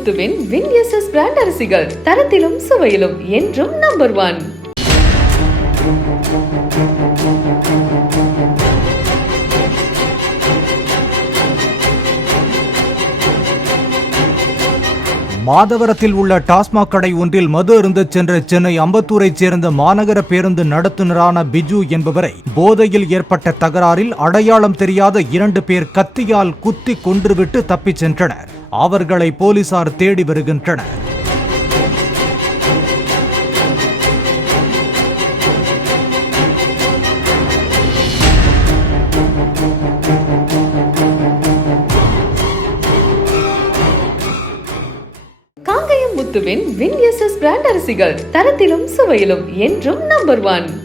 முத்துவின் வின்எஸ்எஸ் brand அரிசிகள் தரத்திலும் சுவையிலும் என்றும் number 1. மாதவரத்தில் உள்ள டாஸ்மாக் கடை ஒன்றில் மது அருந்தச் சென்ற சென்னை அம்பத்தூரைச் சேர்ந்த மாநகர பேருந்து நடத்துனரான பிஜு என்பவரை போதையில் ஏற்பட்ட தகராறில் அடையாளம் தெரியாத 2 பேர் கத்தியால் குத்தி கொன்றுவிட்டு தப்பிச் சென்றனர். அவர்களை போலீசார் தேடி வருகின்றனர். முத்துவின் வின்எஸ்எஸ் பிராண்ட் அரிசிகள் தரத்திலும் சுவையிலும் என்றும் நம்பர் 1.